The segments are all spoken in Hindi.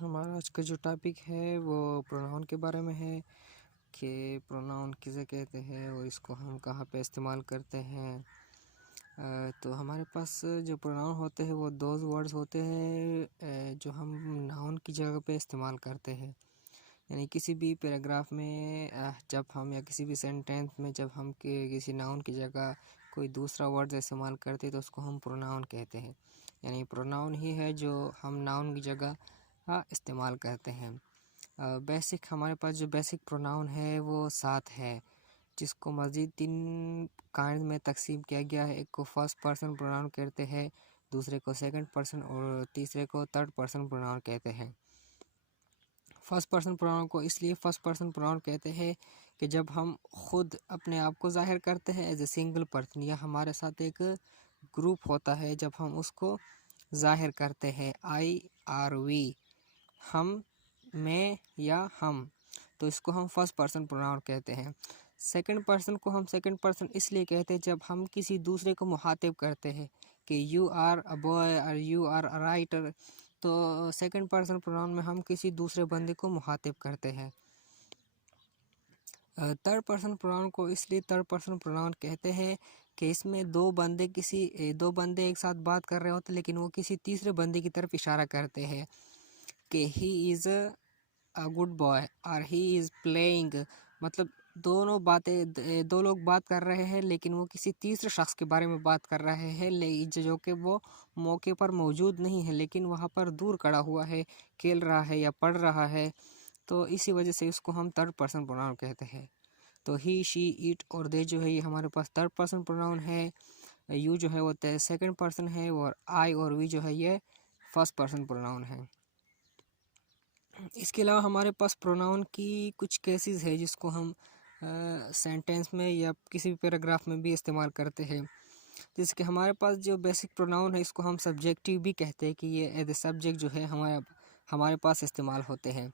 हमारा आज का जो टॉपिक है वो प्रोनाउन के बारे में है कि प्रोनाउन किसे कहते हैं और इसको हम कहाँ पे इस्तेमाल करते हैं। तो हमारे पास जो प्रोनाउन होते हैं वो दो वर्ड्स होते हैं जो हम नाउन की जगह पे इस्तेमाल करते हैं। यानी किसी भी पैराग्राफ में जब हम या किसी भी सेंटेंस में जब हम किसी नाउन की जगह कोई दूसरा वर्ड इस्तेमाल करते हैं तो उसको हम प्रोनाउन कहते हैं। यानी प्रोनाउन ही है जो हम नाउन की जगह इस्तेमाल करते हैं। बेसिक हमारे पास जो बेसिक प्रोनाउन है वो 7 है, जिसको मज़ीद 3 काइंड में तकसीम किया गया है। एक को फर्स्ट पर्सन प्रोनाउन कहते हैं, दूसरे को सेकंड पर्सन और तीसरे को थर्ड पर्सन प्रोनाउन कहते हैं। फर्स्ट पर्सन प्रोनाउन को इसलिए फर्स्ट पर्सन प्रोनाउन कहते हैं कि जब हम खुद अपने आप को जाहिर करते हैं एज ए सिंगल पर्सन, या हमारे साथ एक ग्रुप होता है जब हम उसको जाहिर करते हैं, आई आर वी, हम, मैं या हम, तो इसको हम फर्स्ट पर्सन प्रोनाउन कहते हैं। सेकंड पर्सन को हम सेकंड पर्सन इसलिए कहते हैं जब हम किसी दूसरे को मुखातिब करते हैं कि यू आर अ बॉय और यू आर अ राइटर, तो सेकंड पर्सन प्रोनाउन में हम किसी दूसरे बंदे को मुखातिब करते हैं। थर्ड पर्सन प्रोनाउन को इसलिए थर्ड पर्सन प्रोनाउन कहते हैं कि इसमें दो बंदे एक साथ बात कर रहे होते लेकिन वो किसी तीसरे बंदे की तरफ इशारा करते हैं कि he is a good boy और ही इज़ प्लेइंग। मतलब दो लोग बात कर रहे हैं लेकिन वो किसी तीसरे शख्स के बारे में बात कर रहे हैं जो कि वो मौके पर मौजूद नहीं है लेकिन वहाँ पर दूर खड़ा हुआ है, खेल रहा है या पढ़ रहा है, तो इसी वजह से इसको हम थर्ड पर्सन प्रोनाउन कहते हैं। तो ही, शी, इट और दे जो है ये हमारे पास थर्ड पर्सन प्रोनाउन है। यू जो है वो सेकंड पर्सन है और आई और वी जो है ये फर्स्ट पर्सन प्रोनाउन है। इसके अलावा हमारे पास प्रोनाउन की कुछ केसेस है जिसको हम सेंटेंस में या किसी भी पैराग्राफ में भी इस्तेमाल करते हैं। जैसे कि हमारे पास जो बेसिक प्रोनाउन है इसको हम सब्जेक्टिव भी कहते हैं कि ये एज ए सब्जेक्ट जो है हमारे पास इस्तेमाल होते हैं।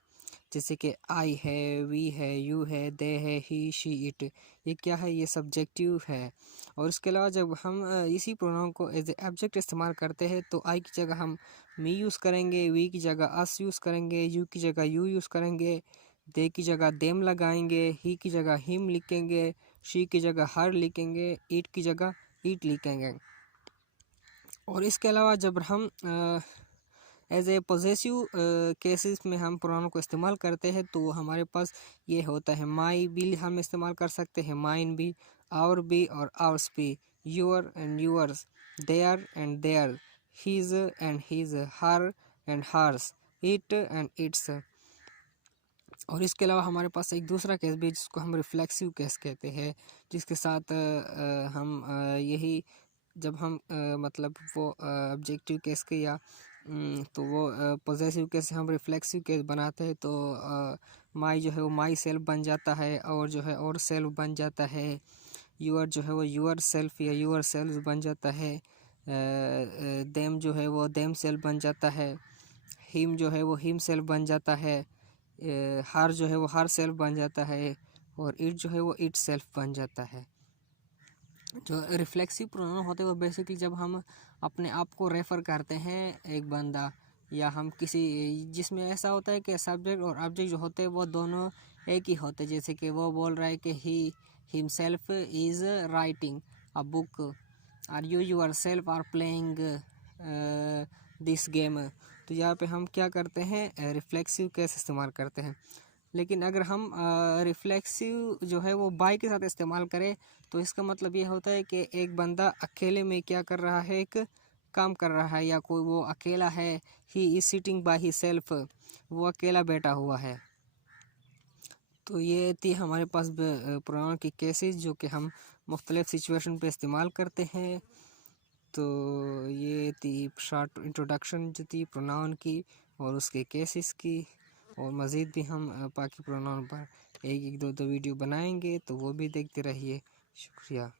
जैसे कि आई है, वी है, यू है, दे है, ही, शी, इट, ये क्या है, ये सब्जेक्टिव है। और इसके अलावा जब हम इसी प्रोनाउन को एज ए ऑब्जेक्ट इस्तेमाल करते हैं तो आई की जगह हम मी यूज़ करेंगे, वी की जगह अस यूज़ करेंगे, यू की जगह यू यूज़ करेंगे, दे की जगह देम लगाएंगे, ही की जगह हिम लिखेंगे, शी की जगह हर लिखेंगे, इट की जगह ईट लिखेंगे। और इसके अलावा जब हम एज ए पॉजेसिव केसेस में हम प्रोनाउन को इस्तेमाल करते हैं तो हमारे पास ये होता है माई भी हम इस्तेमाल कर सकते हैं, माइन भी, आवर भी और आवर्स भी, your and yours, their and their, his and his, her and hers, it and its. और इसके अलावा हमारे पास एक दूसरा केस भी जिसको हम रिफ्लेक्सिव केस कहते हैं, जिसके साथ हम यही जब हम मतलब वो ऑब्जेक्टिव केस के या तो वो पॉजेसिव केस से हम रिफ्लेक्सिव केस बनाते हैं तो माई जो है वो माई सेल्फ बन जाता है और जो है और सेल्फ बन जाता है, यूअर जो है वो यूअर सेल्फ या यूअर सेल्फ बन जाता है, देम जो है वो देम सेल्फ बन जाता है, हिम जो है वो हिम सेल्फ बन जाता है, हर जो है वो हर सेल्फ बन जाता है और इट जो है वो इट सेल्फ बन जाता है। जो रिफ्लेक्सिव प्रोनाउन होते हैं वो बेसिकली जब हम अपने आप को रेफ़र करते हैं एक बंदा या हम किसी, जिसमें ऐसा होता है कि सब्जेक्ट और ऑब्जेक्ट जो होते हैं वो दोनों एक ही होते हैं। जैसे कि वो बोल रहा है कि he himself is writing a book और you yourself are playing this game, तो यहाँ पे हम क्या करते हैं, रिफ्लेक्सिव केस इस्तेमाल करते हैं। लेकिन अगर हम रिफ्लेक्सिव जो है वो बाय के साथ इस्तेमाल करें तो इसका मतलब ये होता है कि एक बंदा अकेले में क्या कर रहा है, एक काम कर रहा है, या कोई वो अकेला है, he is sitting bye he self, वो अकेला बैठा हुआ है। तो ये थी हमारे पास प्रोनाउन की केसेस जो कि हम मुख्तलिफ सिचुएशन पे इस्तेमाल करते हैं। तो ये थी शॉर्ट इंट्रोडक्शन जो थी प्रोनाउन की और उसके केसेस की, और मज़ीद भी हम बाकी प्रोनाउन पर एक दो वीडियो बनाएंगे तो वो भी देखते रहिए। शुक्रिया।